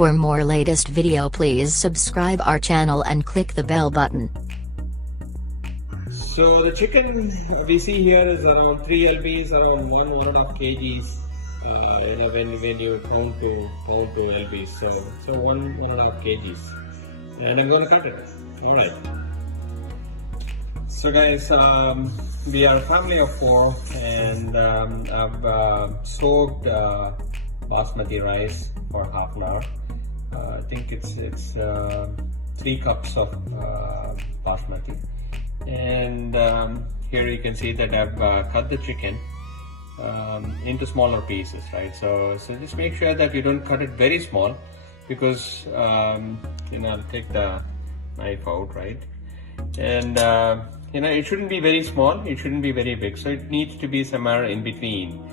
For more latest video, please subscribe our channel and click the bell button. So the chicken we see here is around 3 lbs, around 1.5 kgs. When you count to lbs, so 1.5 kgs, and I'm going to cut it. All right. So guys, we are a family of 4, and I've soaked basmati rice for half an hour. I think it's 3 cups of basmati, and here you can see that I've cut the chicken into smaller pieces, right? So just make sure that you don't cut it very small, because I'll take the knife out, right? And it shouldn't be very small, it shouldn't be very big, so it needs to be somewhere in between.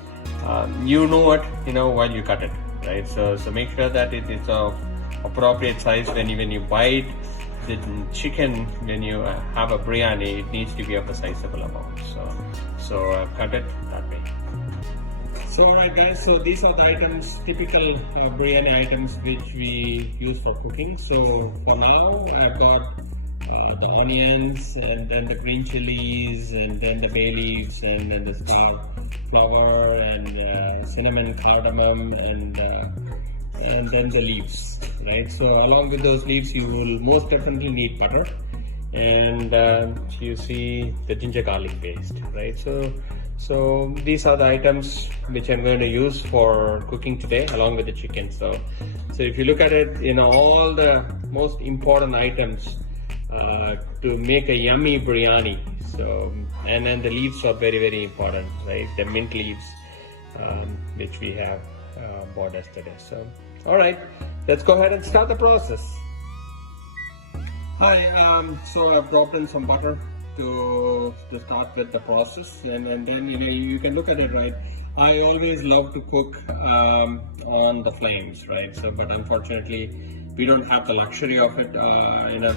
You know it, while you cut it, right? So make sure that it's of appropriate size when you bite the chicken. When you have a biryani, it needs to be of a sizable amount. So cut it that way. So alright guys, so these are the items, typical biryani items which we use for cooking. So for now, I've got the onions, and then the green chilies, and then the bay leaves, and then the star flower, and cinnamon, cardamom, and then the leaves, right? So along with those leaves, you will most definitely need butter, and you see the ginger garlic paste, right? So these are the items which I'm going to use for cooking today, along with the chicken. So if you look at it, all the most important items to make a yummy biryani. So, and then the leaves are very, very important, right? The mint leaves, which we have bought yesterday. So, all right, let's go ahead and start the process. Hi, so I've dropped in some butter to start with the process, and then you can look at it, right? I always love to cook on the flames, right? So, but unfortunately, we don't have the luxury of it.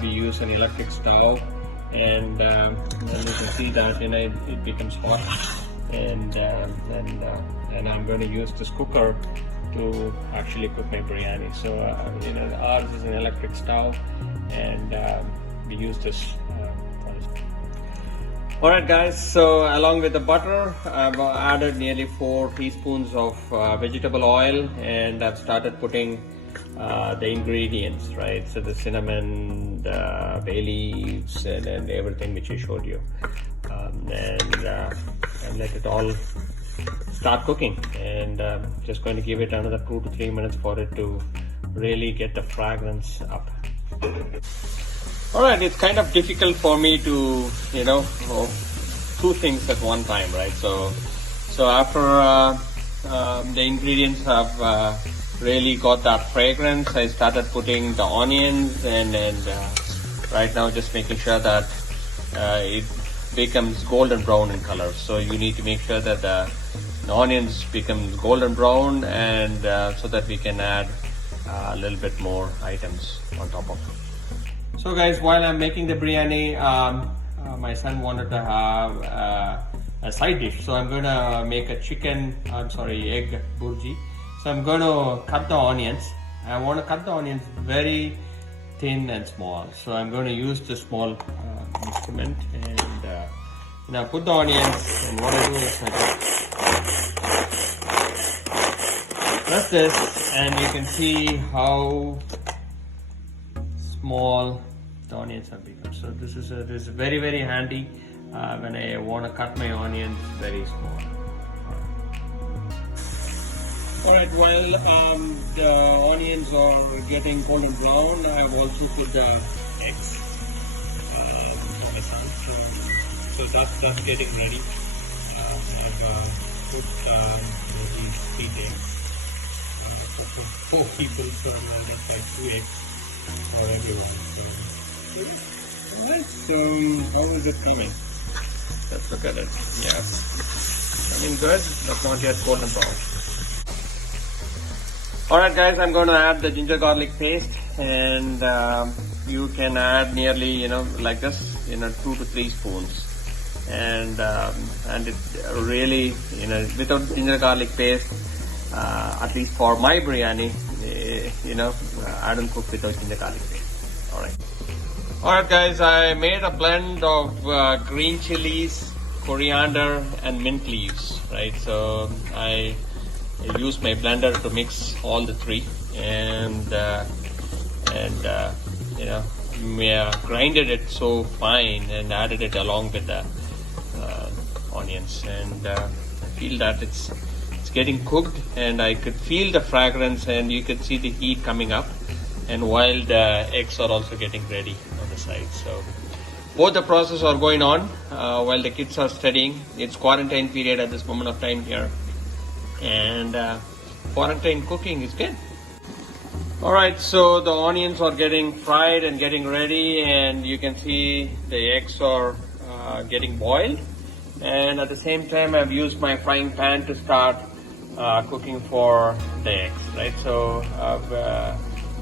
We use an electric stove, and you can see that it becomes hot, and I'm going to use this cooker to actually cook my biryani. So ours is an electric stove, and we use this. Alright guys, so along with the butter, I've added nearly 4 teaspoons of vegetable oil, and I've started putting the ingredients, right? So the cinnamon, the bay leaves, and everything which I showed you, and let it all start cooking, and just going to give it another 2 to 3 minutes for it to really get the fragrance up. Alright, it's kind of difficult for me to 2 things at one time, right? So after the ingredients have really got that fragrance, I started putting the onions, and right now just making sure that it becomes golden brown in color. So you need to make sure that the onions become golden brown, and so that we can add a little bit more items on top of it. So guys, while I'm making the biryani, my son wanted to have a side dish, so I'm going to make a egg burji. So I'm going to cut the onions. I want to cut the onions very thin and small. So I'm going to use the small instrument, and put the onions, and what I do is I press this, and you can see how small the onions have become. So this is very, very handy when I want to cut my onions very small. Alright, while the onions are getting golden brown, I have also put the eggs for my son. So that's getting ready. I've put these 3 eggs. For 4 people, so that's like 2 eggs for everyone. Alright, so how is it coming? Let's look at it. Yes, coming good, but not yet golden brown. Alright guys, I'm going to add the ginger garlic paste, and you can add nearly, like this, 2 to 3 spoons. And it really, without ginger garlic paste, at least for my biryani, I don't cook without ginger garlic paste. Alright guys, I made a blend of green chilies, coriander and mint leaves, right? So I used my blender to mix all the three and grinded it so fine and added it along with the onions, and I feel that it's getting cooked, and I could feel the fragrance and you could see the heat coming up, and while the eggs are also getting ready on the side. So both the process are going on while the kids are studying. It's quarantine period at this moment of time here, and quarantine cooking is good. Alright, so the onions are getting fried and getting ready, and you can see the eggs are getting boiled, and at the same time I've used my frying pan to start cooking for the eggs, right? So I've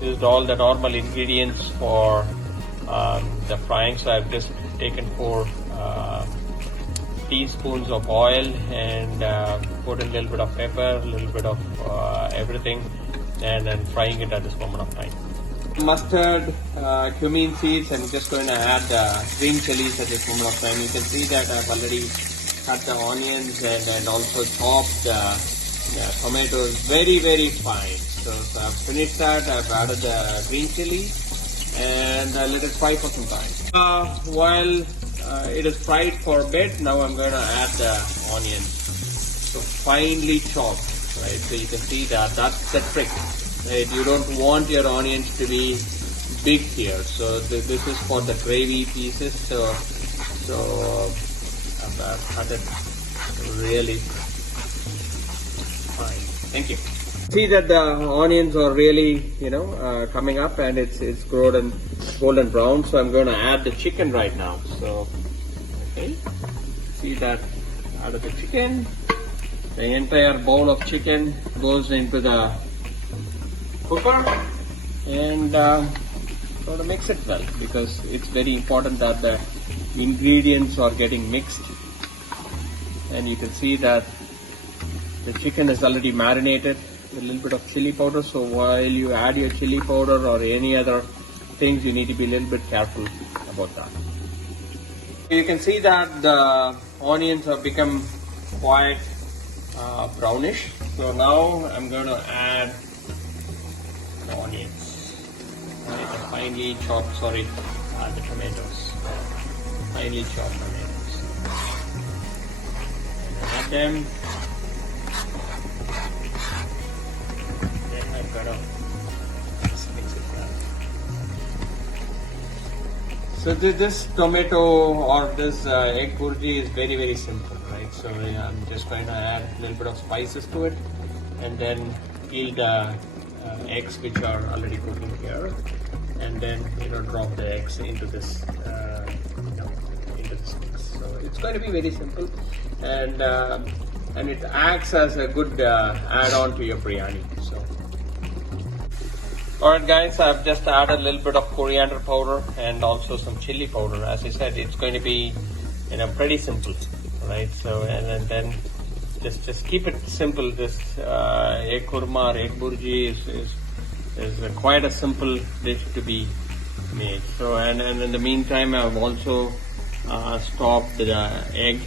used all the normal ingredients for the frying. So I've just taken 4 teaspoons of oil and put a little bit of pepper, a little bit of everything, and then frying it at this moment of time. Mustard, cumin seeds, I'm just going to add green chilies at this moment of time. You can see that I've already cut the onions and also chopped the tomatoes very fine. So I've finished that. I've added the green chili and let it fry for some time. While it is fried for a bit, now I'm going to add the onions. So finely chopped, right? So you can see that that's the trick, right? You don't want your onions to be big here. So this is for the gravy pieces. So I've cut it really fine. Thank you. See that the onions are really, coming up, and it's golden brown. So I'm going to add the chicken right now. So, okay, see that added the chicken. The entire bowl of chicken goes into the cooker, and sort of mix it well, because it's very important that the ingredients are getting mixed. And you can see that the chicken is already marinated with a little bit of chili powder. So while you add your chili powder or any other things, you need to be a little bit careful about that. You can see that the onions have become quite brownish. So now I'm going to add the onions. Right, the finely chopped, the tomatoes. Finely chopped tomatoes. And add them. Then I'm going to mix it well. So this tomato or this egg burji is very simple, right? So I'm just going to add a little bit of spices to it, and then peel the eggs which are already cooking here, and then drop the eggs into this mix. So it's going to be very simple, and it acts as a good add-on to your biryani. So, alright guys, I've just added a little bit of coriander powder and also some chili powder. As I said, it's going to be pretty simple, right? So and then just keep it simple. This egg kurma or egg burji is quite a simple dish to be made. So and in the meantime, I've also stopped the egg.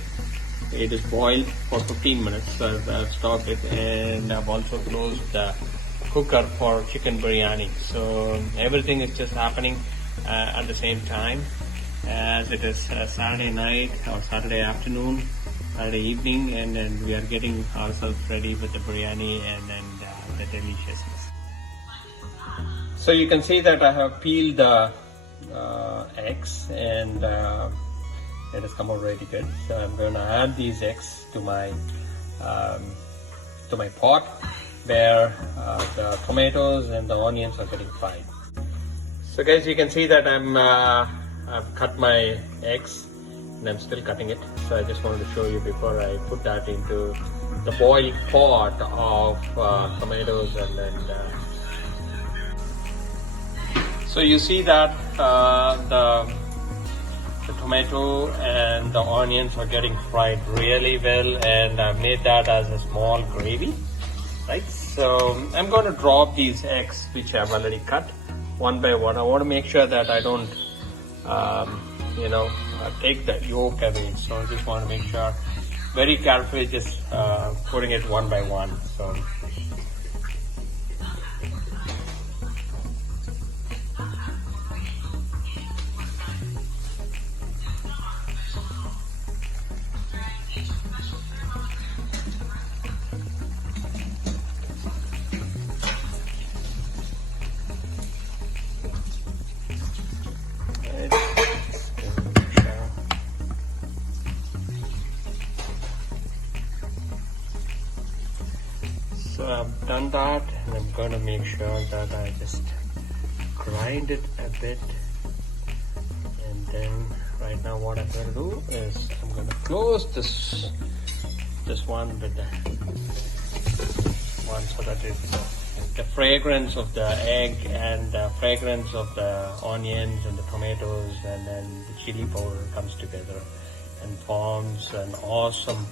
It is boiled for 15 minutes. So I've stopped it, and I've also closed the cooker for chicken biryani. So everything is just happening at the same time, as it is Saturday night or Saturday afternoon, Saturday evening, and then we are getting ourselves ready with the biryani and the deliciousness. So you can see that I have peeled the eggs, and it has come out really good. So I'm going to add these eggs to my pot where the tomatoes and the onions are getting fried. So guys, you can see that I've cut my eggs, and I'm still cutting it. So I just wanted to show you before I put that into the boiled pot of tomatoes, and then so you see that the tomato and the onions are getting fried really well, and I've made that as a small gravy. right? So I'm going to drop these eggs which I've already cut one by one. I want to make sure that I don't take the yolk away. So I just want to make sure very carefully, just putting it one by one. So I've done that, and I'm going to make sure that I just grind it a bit. And then right now what I'm going to do is I'm going to close this one with the one, so that the fragrance of the egg and the fragrance of the onions and the tomatoes and then the chili powder comes together and forms an awesome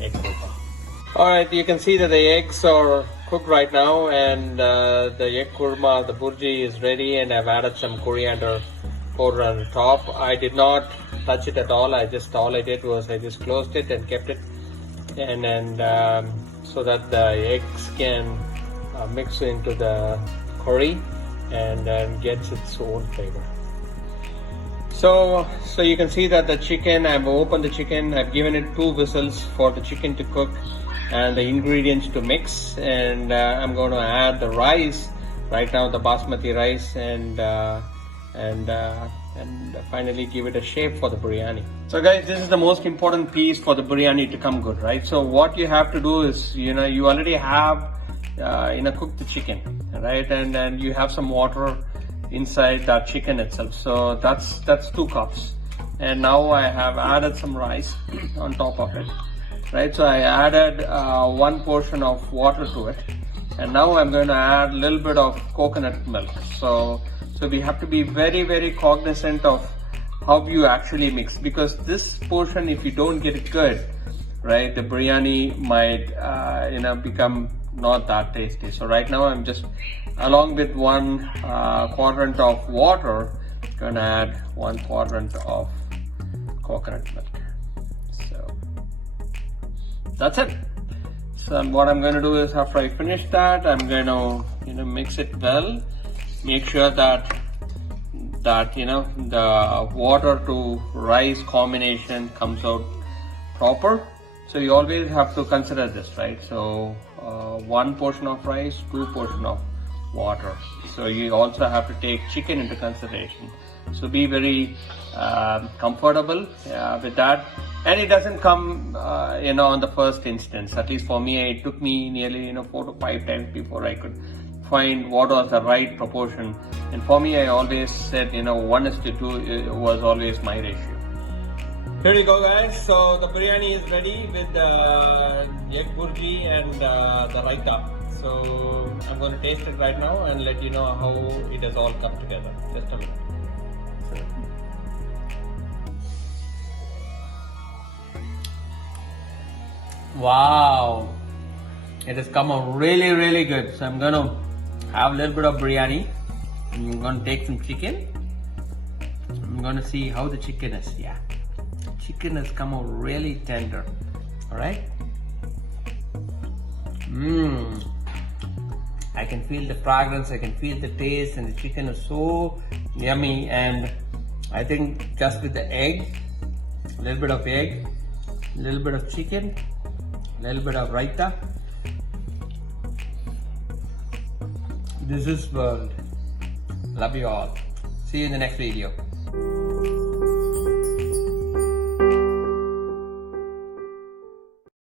egg kurma. Alright, you can see that the eggs are cooked right now, and the egg kurma, the burji, is ready, and I've added some coriander powder on the top. I did not touch it at all. All I did was I just closed it and kept it, and so that the eggs can mix into the curry and gets its own flavor. So you can see that the chicken, I've opened the chicken, I've given it 2 whistles for the chicken to cook and the ingredients to mix, and I'm going to add the rice right now, the basmati rice, and finally give it a shape for the biryani. So guys, this is the most important piece for the biryani to come good, right? So what you have to do is, you already have cooked the chicken, right? And then you have some water inside that chicken itself, so that's 2 cups. And now I have added some rice on top of it, right? So I added 1 portion of water to it, and now I'm going to add a little bit of coconut milk. So we have to be very, very cognizant of how you actually mix, because this portion, if you don't get it good, right, the biryani might become not that tasty. So right now I'm just, along with 1 quadrant of water, gonna add 1 quadrant of coconut milk. So that's it. So what I'm going to do is, after I finish that, I'm going to mix it well. Make sure that the water to rice combination comes out proper. So you always have to consider this, right? So 1 portion of rice, 2 portion of water. So you also have to take chicken into consideration. So be very comfortable with that. And it doesn't come, on the first instance. At least for me, it took me nearly, 4 to 5 times before I could find what was the right proportion. And for me, I always said, 1:2 was always my ratio. Here you go, guys. So the biryani is ready with the egg burji and the raita. So I'm going to taste it right now and let you know how it has all come together. Just a minute. Wow, it has come out really, really good. So I'm going to have a little bit of biryani, and I'm going to take some chicken. I'm going to see how the chicken is. Yeah, chicken has come out really tender. All right. I can feel the fragrance, I can feel the taste, and the chicken is so yummy. And I think just with the egg, a little bit of egg, a little bit of chicken, a little bit of raita, this is world. Love you all. See you in the next video.